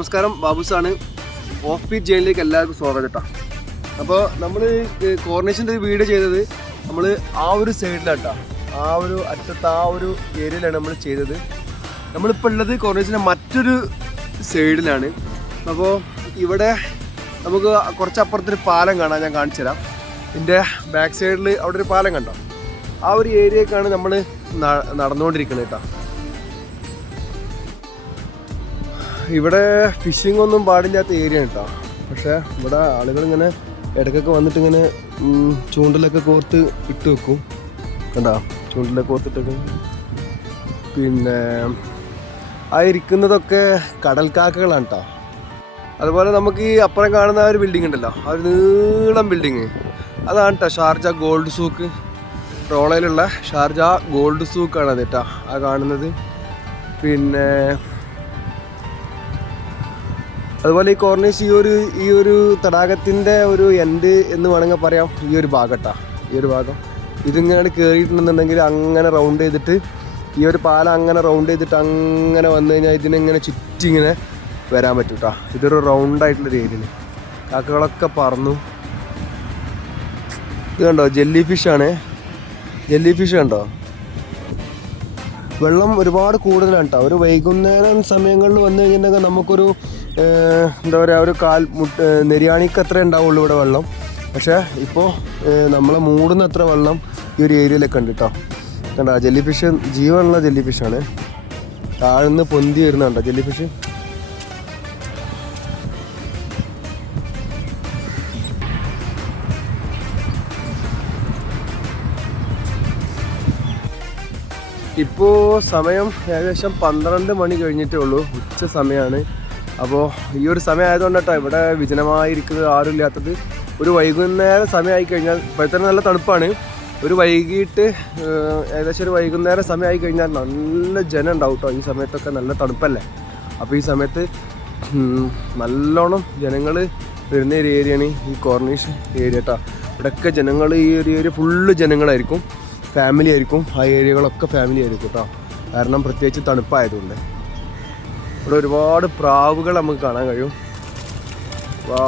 നമസ്കാരം. ബാബുസാണ്. Of beat ജയിലിലേക്ക് എല്ലാവർക്കും സ്വാഗതം കേട്ടോ അപ്പോൾ നമ്മൾ കോർണേഷന്റെ ഒരു വീഡിയോ ചെയ്തത് നമ്മൾ ആ ഒരു സൈഡിലാണ് കേട്ടോ ആ ഒരു അറ്റത്ത് ആ ഒരു ഏരിയയിലാണ് നമ്മൾ ചെയ്തത്. നമ്മളിപ്പോൾ ഉള്ളത് കോർണേഷന്റെ മറ്റൊരു സൈഡിലാണ് അപ്പോൾ ഇവിടെ നമുക്ക് കുറച്ച് കുറച്ചപ്പുറത്തൊരു പാലം കാണാം ഞാൻ കാണിച്ചു തരാം. ഇതിന്റെ ബാക്ക് സൈഡിൽ അവിടെ ഒരു പാലം കണ്ടോ? ആ ഒരു ഏരിയക്കാണ് നമ്മൾ നടന്നുകൊണ്ടിരിക്കുന്നത് കേട്ടോ ഇവിടെ ഫിഷിംഗ് ഒന്നും പാടില്ലാത്ത ഏരിയ കേട്ടോ പക്ഷേ ഇവിടെ ആളുകൾ ഇങ്ങനെ ഇടയ്ക്കൊക്കെ വന്നിട്ട് ഇങ്ങനെ ചൂണ്ടലൊക്കെ കോർത്ത് ഇട്ട് വെക്കും. കണ്ടോ? ചൂണ്ടലൊക്കെ കോർത്തിട്ടൊക്കെ പിന്നെ ആ ഇരിക്കുന്നതൊക്കെ കടൽക്കാക്കകളാണ് കേട്ടോ അതുപോലെ നമുക്ക് ഈ അപ്പുറം കാണുന്ന ഒരു ബിൽഡിംഗ് ഉണ്ടല്ലോ. ആ ഒരു നീളം ബിൽഡിങ് അതാണ് കേട്ടോ ഷാർജ ഗോൾഡ് സൂക്ക്. റോളയിലുള്ള ഷാർജ ഗോൾഡ് സൂക്കാണ് അത് കേട്ടോ ആ കാണുന്നത്. പിന്നെ അതുപോലെ ഈ കോർണേഴ്സ് ഈ ഒരു ഈ ഒരു തടാകത്തിന്റെ ഒരു എൻഡ് എന്ന് വേണമെങ്കിൽ പറയാം. ഈ ഒരു ഭാഗട്ടാ. ഈ ഒരു ഭാഗം. ഇതിങ്ങനെ കയറിയിട്ടുണ്ടെന്നുണ്ടെങ്കിൽ അങ്ങനെ റൗണ്ട് ചെയ്തിട്ട് ഈ ഒരു പാലം അങ്ങനെ റൗണ്ട് ചെയ്തിട്ട് അങ്ങനെ വന്നു കഴിഞ്ഞാൽ ഇതിനെങ്ങനെ ചുറ്റിങ്ങനെ വരാൻ പറ്റും കേട്ടോ ഇതൊരു റൗണ്ട് ഏരിയയിൽ കാക്കകളൊക്കെ പറന്നു. ഇത് കണ്ടോ? ജെല്ലി ഫിഷാണ് ജെല്ലി ഫിഷ് കണ്ടോ? വെള്ളം ഒരുപാട് കൂടുതലാണ് കേട്ടോ ഒരു വൈകുന്നേരം സമയങ്ങളിൽ വന്നു കഴിഞ്ഞിട്ടുണ്ടെങ്കിൽ നമുക്കൊരു എന്താ പറയുക ഒരു കാൽ മുട്ട് നെരിയാണിക്ക് അത്ര ഉണ്ടാവുള്ളൂ ഇവിടെ വെള്ളം. പക്ഷേ ഇപ്പോൾ നമ്മളെ മൂടുന്ന അത്ര വെള്ളം ഈ ഒരു ഏരിയയിലൊക്കെ ഉണ്ട് കേട്ടോ കണ്ട ജെല്ലി ഫിഷ് ജീവനുള്ള ജെല്ലി ഫിഷാണ് താഴ്ന്ന് പൊന്തി വരുന്നുണ്ടോ ജെല്ലി ഫിഷ് ഇപ്പോൾ സമയം ഏകദേശം പന്ത്രണ്ട് മണി കഴിഞ്ഞിട്ടേ ഉള്ളൂ. ഉച്ച സമയമാണ് അപ്പോൾ ഈ ഒരു സമയം ആയതുകൊണ്ട് കേട്ടോ ഇവിടെ വിജനമായിരിക്കുന്നത് ആരും ഇല്ലാത്തത് ഒരു വൈകുന്നേരം സമയമായി കഴിഞ്ഞാൽ ഇപ്പോഴത്തെ നല്ല തണുപ്പാണ്. ഒരു വൈകിട്ട് ഏകദേശം ഒരു വൈകുന്നേരം സമയമായി കഴിഞ്ഞാൽ നല്ല ജനം ഉണ്ടാവും കേട്ടോ ഈ സമയത്തൊക്കെ നല്ല തണുപ്പല്ലേ? അപ്പോൾ ഈ സമയത്ത് നല്ലോണം ജനങ്ങൾ വരുന്ന ഒരു ഏരിയയാണ് ഈ കോർണീഷ് ഏരിയ കേട്ടോ ഇവിടെയൊക്കെ ജനങ്ങൾ ഈ ഒരു ഏരിയ ഫുള്ള് ജനങ്ങളായിരിക്കും. ഫാമിലി ആയിരിക്കും. ആ ഏരിയകളൊക്കെ ഫാമിലി ആയിരിക്കും കേട്ടോ കാരണം പ്രത്യേകിച്ച് തണുപ്പായതുകൊണ്ട്. ഇവിടെ ഒരുപാട് പ്രാവുകൾ നമുക്ക് കാണാൻ കഴിയും. വാ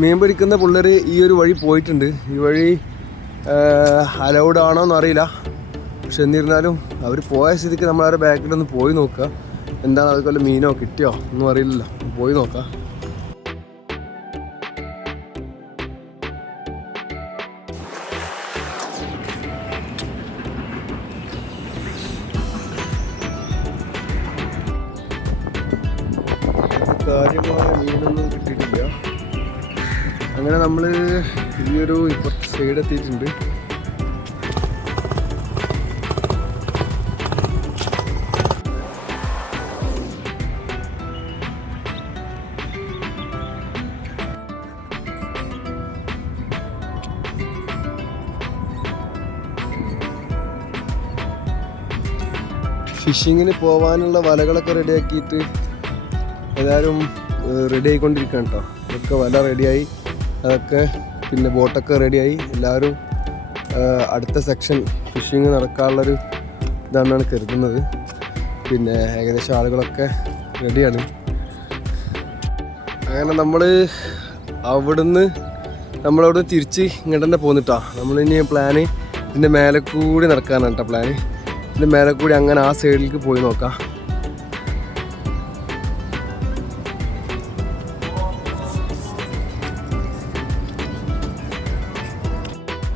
മീൻ പിടിക്കുന്ന പിള്ളേർ ഈ ഒരു വഴി പോയിട്ടുണ്ട്. ഈ വഴി അലൗഡ് ആണോ എന്നറിയില്ല പക്ഷെ എന്നിരുന്നാലും അവർ പോയ സ്ഥിതിക്ക് നമ്മൾ അവരുടെ ബാക്കിലൊന്ന് പോയി നോക്കുക. എന്താണ് അതുപോലെ മീനോ കിട്ടിയോ ഒന്നും അറിയില്ലല്ലോ. പോയി നോക്കാം കാര്യമായ അങ്ങനെ നമ്മൾ ഈ ഒരു ഇപ്പുറത്തെ സൈഡ് എത്തിയിട്ടുണ്ട്. ഫിഷിങ്ങിന് പോകാനുള്ള വലകളൊക്കെ റെഡിയാക്കിയിട്ട് എല്ലാവരും റെഡി ആയിക്കൊണ്ടിരിക്കുകയാണ് കേട്ടോ അതൊക്കെ വല റെഡിയായി. അതൊക്കെ പിന്നെ ബോട്ടൊക്കെ റെഡിയായി. എല്ലാവരും അടുത്ത സെക്ഷൻ ഫിഷിങ് നടക്കാനുള്ളൊരു ഇതാണെന്നാണ് കരുതുന്നത്. പിന്നെ ഏകദേശം ആളുകളൊക്കെ റെഡിയാണ്. അങ്ങനെ നമ്മൾ അവിടുന്ന് നമ്മളവിടെ തിരിച്ച് ഇങ്ങോട്ട് തന്നെ പോന്നിട്ടാ. നമ്മളിനി പ്ലാന് ഇതിന്റെ മേലെ കൂടി നടക്കാനാണ് കേട്ടോ പ്ലാന് ഇതിന്റെ മേലെ കൂടി അങ്ങനെ ആ സൈഡിലേക്ക് പോയി നോക്കാം.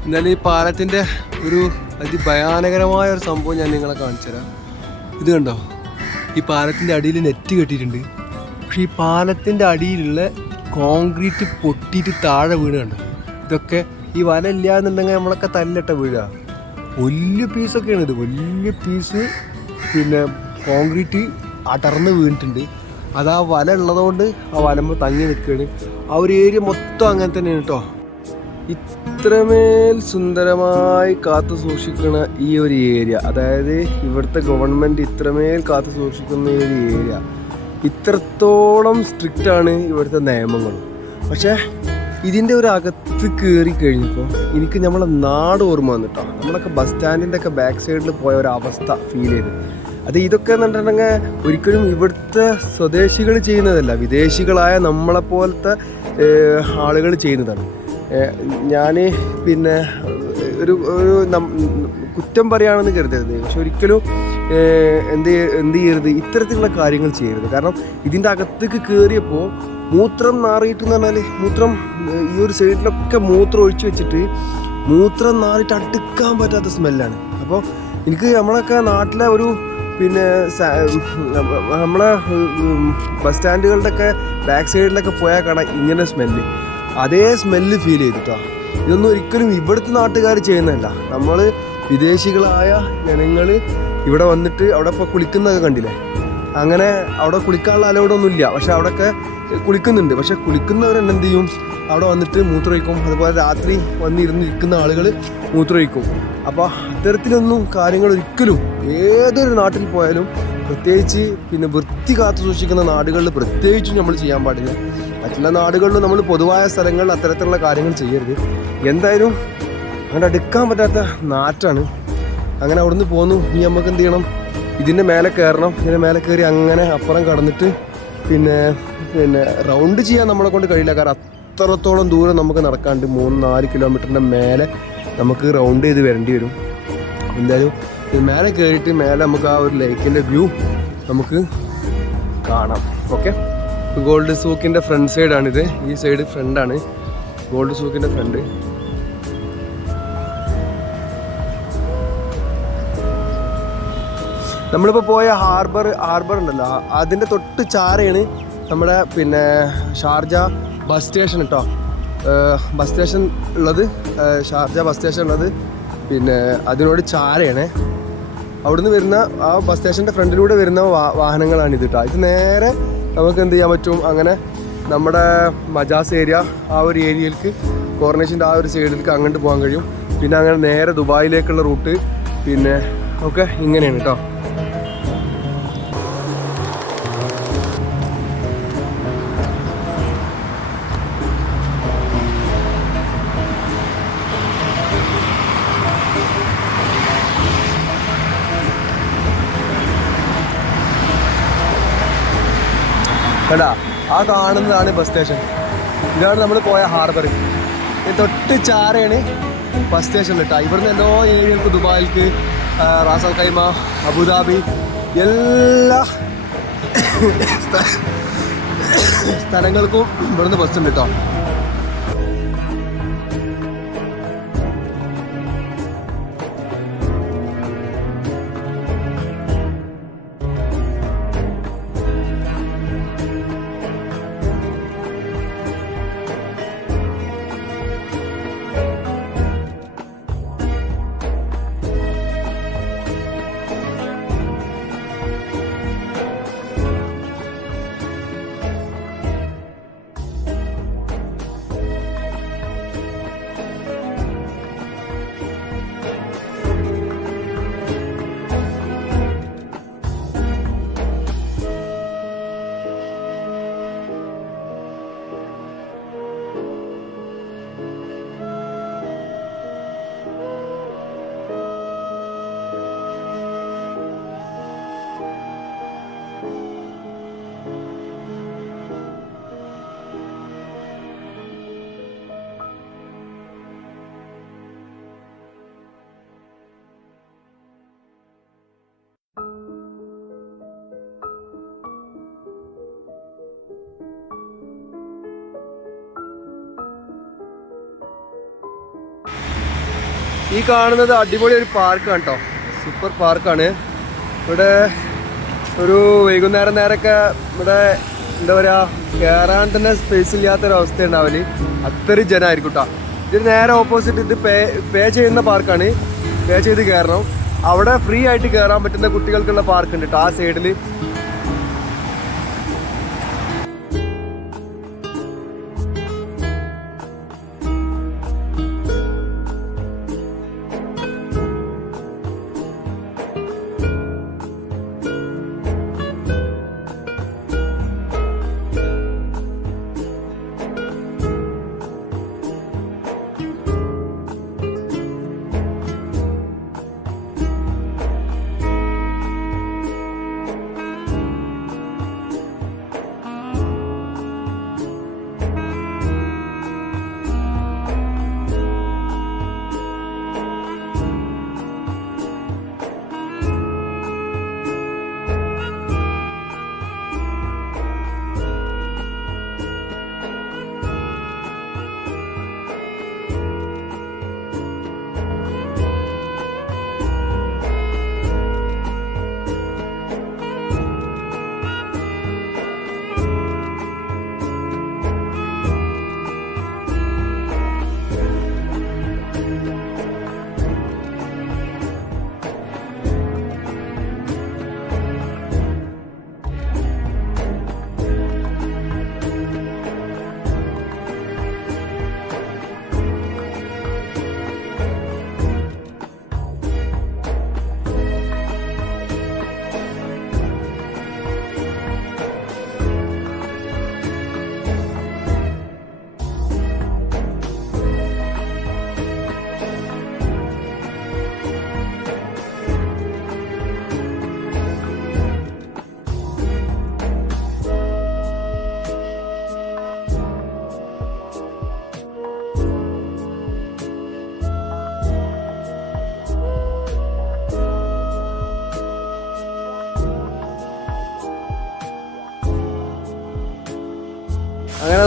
എന്നാലും ഈ പാലത്തിന്റെ ഒരു അതിഭയാനകരമായ ഒരു സംഭവം ഞാൻ നിങ്ങളെ കാണിച്ചു തരാം. ഇത് കണ്ടോ? ഈ പാലത്തിന്റെ അടിയിൽ നെറ്റ് കെട്ടിയിട്ടുണ്ട്. പക്ഷേ ഈ പാലത്തിന്റെ അടിയിലുള്ള കോൺക്രീറ്റ് പൊട്ടിയിട്ട് താഴെ വീണ് കണ്ടോ? ഇതൊക്കെ ഈ വല ഇല്ലാന്നുണ്ടെങ്കിൽ നമ്മളൊക്കെ തല്ലിട്ട വീഴുക വലിയ പീസൊക്കെയാണ് ഇത്. വലിയ പീസ് പിന്നെ കോൺക്രീറ്റ് അടർന്ന് വീണിട്ടുണ്ട്. അത് ആ വല ഉള്ളതുകൊണ്ട് ആ വലമ്പ് തങ്ങി നിൽക്കുകയാണ് ആ ഒരു ഏരിയ മൊത്തം അങ്ങനെ തന്നെയാണ് കേട്ടോ ഇത്രമേൽ സുന്ദരമായി കാത്തു സൂക്ഷിക്കുന്ന ഈ ഒരു ഏരിയ. അതായത് ഇവിടുത്തെ ഗവൺമെന്റ് ഇത്രമേൽ കാത്തു സൂക്ഷിക്കുന്ന ഈ ഒരു ഏരിയ. ഇത്രത്തോളം സ്ട്രിക്റ്റാണ് ഇവിടുത്തെ നിയമങ്ങൾ. പക്ഷേ ഇതിന്റെ ഒരു അകത്ത് കയറി കഴിഞ്ഞപ്പോൾ എനിക്ക് നമ്മളെ നാട് ഓർമ്മ വന്നിട്ടോ. നമ്മളൊക്കെ ബസ് സ്റ്റാൻഡിന്റെ ഒക്കെ ബാക്ക് സൈഡിൽ പോയ ഒരു അവസ്ഥ ഫീൽ ചെയ്ത്. അത് ഇതൊക്കെ എന്ന് പറഞ്ഞിട്ടുണ്ടെങ്കിൽ ഒരിക്കലും ഇവിടുത്തെ സ്വദേശികൾ ചെയ്യുന്നതല്ല. വിദേശികളായ നമ്മളെപ്പോലത്തെ ആളുകൾ ചെയ്യുന്നതാണ്. ഞാൻ പിന്നെ ഒരു ഒരു കുറ്റം പറയുകയാണെന്ന് കരുതരുത്. പക്ഷെ ഒരിക്കലും എന്ത് എന്ത് ചെയ്യരുത് ഇത്തരത്തിലുള്ള കാര്യങ്ങൾ ചെയ്യരുത്. കാരണം ഇതിന്റെ അകത്തേക്ക് കയറിയപ്പോൾ മൂത്രം നാറിയിട്ടെന്ന് പറഞ്ഞാൽ മൂത്രം ഈ ഒരു സൈഡിലൊക്കെ മൂത്രം ഒഴിച്ചു വെച്ചിട്ട് മൂത്രം നാറിയിട്ട് അടുക്കാൻ പറ്റാത്ത സ്മെല്ലാണ്. അപ്പോൾ എനിക്ക് നമ്മളൊക്കെ നാട്ടിലെ ഒരു പിന്നെ നമ്മളെ ബസ് സ്റ്റാൻഡുകളുടെയൊക്കെ ബാക്ക് സൈഡിലൊക്കെ പോയാൽ കാണാം ഇങ്ങനെ സ്മെല്ല്. അതേ സ്മെല്ല് ഫീൽ ചെയ്തിട്ടോ. ഇതൊന്നും ഒരിക്കലും ഇവിടുത്തെ നാട്ടുകാർ ചെയ്യുന്നതല്ല. നമ്മൾ വിദേശികളായ ജനങ്ങൾ ഇവിടെ വന്നിട്ട് അവിടെ ഇപ്പോൾ കുളിക്കുന്നതൊക്കെ കണ്ടില്ലേ? അങ്ങനെ അവിടെ കുളിക്കാനുള്ള അലൗഡൊന്നും ഇല്ല പക്ഷെ അവിടെയൊക്കെ കുളിക്കുന്നുണ്ട്. പക്ഷെ കുളിക്കുന്നവരെന്നെ എന്ത് ചെയ്യും? അവിടെ വന്നിട്ട് മൂത്രമൊഴിക്കും. അതുപോലെ രാത്രി വന്നിരുന്ന് ഇരിക്കുന്ന ആളുകൾ മൂത്രമൊഴിക്കും. അപ്പോൾ അത്തരത്തിലൊന്നും കാര്യങ്ങൾ ഒരിക്കലും ഏതൊരു നാട്ടിൽ പോയാലും പ്രത്യേകിച്ച് പിന്നെ വൃത്തി കാത്തു സൂക്ഷിക്കുന്ന നാടുകളിൽ പ്രത്യേകിച്ചും നമ്മൾ ചെയ്യാൻ പാടില്ല. മറ്റുള്ള നാടുകളിലും നമ്മൾ പൊതുവായ സ്ഥലങ്ങളിൽ അത്തരത്തിലുള്ള കാര്യങ്ങൾ ചെയ്യരുത്. എന്തായാലും അങ്ങനെ അടുക്കാൻ പറ്റാത്ത നാറ്റാണ്. അങ്ങനെ അവിടുന്ന് പോന്നു. ഇനി നമുക്ക് എന്ത് ചെയ്യണം? ഇതിന്റെ മേലെ കയറണം. ഇതിന്റെ മേലെ കയറി അങ്ങനെ അപ്പുറം കടന്നിട്ട് പിന്നെ പിന്നെ റൗണ്ട് ചെയ്യാൻ നമ്മളെ കൊണ്ട് കഴിയില്ല. കാരണം അത്രത്തോളം ദൂരം നമുക്ക് നടക്കാണ്ട് മൂന്ന് നാല് കിലോമീറ്ററിന്റെ മേലെ നമുക്ക് റൗണ്ട് ചെയ്ത് വരേണ്ടി വരും. എന്തായാലും മേലെ കയറിയിട്ട് മേലെ നമുക്ക് ആ ഒരു ലേക്കിന്റെ വ്യൂ നമുക്ക് കാണാം. ഓക്കെ ഗോൾഡ് സൂക്കിന്റെ ഫ്രണ്ട് സൈഡാണിത് ഈ സൈഡ് ഫ്രണ്ടാണ് ഗോൾഡ് സൂക്കിന്റെ ഫ്രണ്ട് നമ്മളിപ്പോൾ പോയ ഹാർബർ ഹാർബർ ഉണ്ടല്ലോ. അതിന്റെ തൊട്ട് ചാരയാണ് നമ്മുടെ പിന്നെ ഷാർജ ബസ് സ്റ്റേഷൻ കേട്ടോ ബസ് സ്റ്റേഷൻ ഉള്ളത് ഷാർജ ബസ് സ്റ്റേഷൻ ഉള്ളത്. പിന്നെ അതിനോട് ചാരയാണ്. അവിടുന്ന് വരുന്ന ആ ബസ് സ്റ്റേഷന്റെ ഫ്രണ്ടിലൂടെ വരുന്ന വാഹനങ്ങളാണ് ഇത് കേട്ടോ ഇത് നേരെ നമുക്ക് എന്ത് ചെയ്യാൻ പറ്റും? അങ്ങനെ നമ്മുടെ മജാസ് ഏരിയ ആ ഒരു ഏരിയയിലേക്ക് കോർണേഷന്റെ ആ ഒരു സൈഡിലേക്ക് അങ്ങോട്ട് പോകാൻ കഴിയും. പിന്നെ അങ്ങനെ നേരെ ദുബായിലേക്കുള്ള റൂട്ട്. പിന്നെ ഒക്കെ ഇങ്ങനെയാണ് കേട്ടോ കേട്ടാ ആ കാണുന്നതാണ് ബസ് സ്റ്റേഷൻ ഇതാണ് നമ്മൾ പോയ ഹാർബർ തൊട്ട് ചാരയാണ് ബസ് സ്റ്റേഷൻ കേട്ടോ ഇവിടുന്ന് എല്ലോ ഏരിയകൾക്ക് ദുബായിലേക്ക് റാസൽ കൈമ അബുദാബി എല്ലാ സ്ഥലങ്ങൾക്കും ഇവിടുന്ന് ഉണ്ട് കേട്ടോ ഈ കാണുന്നത് അടിപൊളി ഒരു പാർക്കാണ് കേട്ടോ സൂപ്പർ പാർക്കാണ്. ഇവിടെ ഒരു വൈകുന്നേരം നേരമൊക്കെ ഇവിടെ എന്താ പറയുക കയറാൻ തന്നെ സ്പേസ് ഇല്ലാത്തൊരവസ്ഥ ഉണ്ടാവൽ അത്രയും ജനമായിരിക്കും കേട്ടോ ഇതിന് നേരെ ഓപ്പോസിറ്റ് ഇത് പേ പേ ചെയ്യുന്ന പാർക്കാണ്. പേ ചെയ്ത് കയറണം അവിടെ ഫ്രീ ആയിട്ട് കയറാൻ പറ്റുന്ന കുട്ടികൾക്കുള്ള പാർക്ക് ഉണ്ട് കേട്ടോ ആ സൈഡിൽ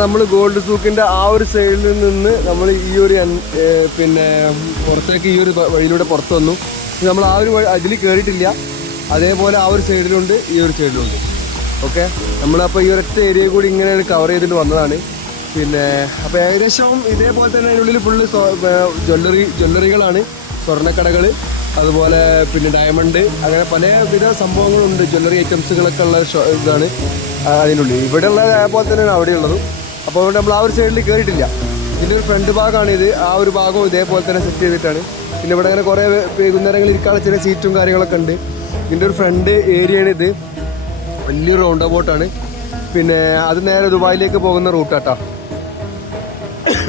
നമ്മൾ ഗോൾഡ് സൂക്കിന്റെ ആ ഒരു സൈഡിൽ നിന്ന് നമ്മൾ ഈ ഒരു പിന്നെ പുറത്തേക്ക് ഈ ഒരു വഴിയിലൂടെ പുറത്ത് വന്നു. നമ്മൾ ആ ഒരു വഴി അതിൽ കയറിയിട്ടില്ല അതേപോലെ ആ ഒരു സൈഡിലുണ്ട് ഈ ഒരു സൈഡിലുണ്ട് ഓക്കെ നമ്മളപ്പോൾ ഈ ഒരൊറ്റ ഏരിയ കൂടി ഇങ്ങനെ കവർ ചെയ്തിട്ട് വന്നതാണ്. പിന്നെ അപ്പോൾ ഏകദേശം ഇതേപോലെ തന്നെ അതിനുള്ളിൽ ഫുള്ള് ജ്വല്ലറി ജ്വല്ലറികളാണ് സ്വർണക്കടകൾ അതുപോലെ പിന്നെ ഡയമണ്ട് അങ്ങനെ പല വിധ സംഭവങ്ങളുണ്ട് ജ്വല്ലറി ഐറ്റംസുകളൊക്കെ ഉള്ള ഇതാണ് അതിനുള്ളിൽ ഇവിടെ ഉള്ള പോലെ തന്നെയാണ് അവിടെയുള്ളതും. അപ്പോൾ അതുകൊണ്ട് നമ്മൾ ആ ഒരു സൈഡിൽ കയറിയിട്ടില്ല ഇതിന്റെ ഒരു ഫ്രണ്ട് ഭാഗമാണ് ഇത്. ആ ഒരു ഭാഗവും ഇതേപോലെ തന്നെ സെറ്റ് ചെയ്തിട്ടാണ്. പിന്നെ ഇവിടെ അങ്ങനെ കുറേ വൈകുന്നേരങ്ങളിൽ ഇരിക്കാനുള്ള ചെറിയ സീറ്റും കാര്യങ്ങളൊക്കെ ഉണ്ട്. ഇതിന്റെ ഒരു ഫ്രണ്ട് ഏരിയയാണ് ഇത്. വലിയൊരു റൗണ്ട് അബൌട്ടാണ് പിന്നെ അത് നേരെ ദുബായിലേക്ക് പോകുന്ന റൂട്ടാട്ടോ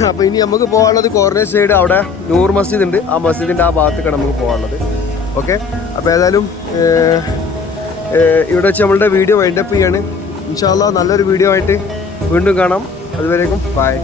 അപ്പോൾ ഇനി നമുക്ക് പോകാനുള്ളത് കോർണർ സൈഡ് അവിടെ നൂർ മസ്ജിദ് ഉണ്ട്. ആ മസ്ജിദിന്റെ ആ ഭാഗത്തേക്കാണ് നമുക്ക് പോകാനുള്ളത്. ഓക്കെ അപ്പോൾ ഏതായാലും ഇവിടെ വെച്ച് നമ്മളുടെ വീഡിയോ വൈൻഡപ്പ് ചെയ്യാണ്. ഇൻഷാല്ല നല്ലൊരു വീഡിയോ ആയിട്ട് വീണ്ടും കാണാം. അതുവരേക്കും ബൈ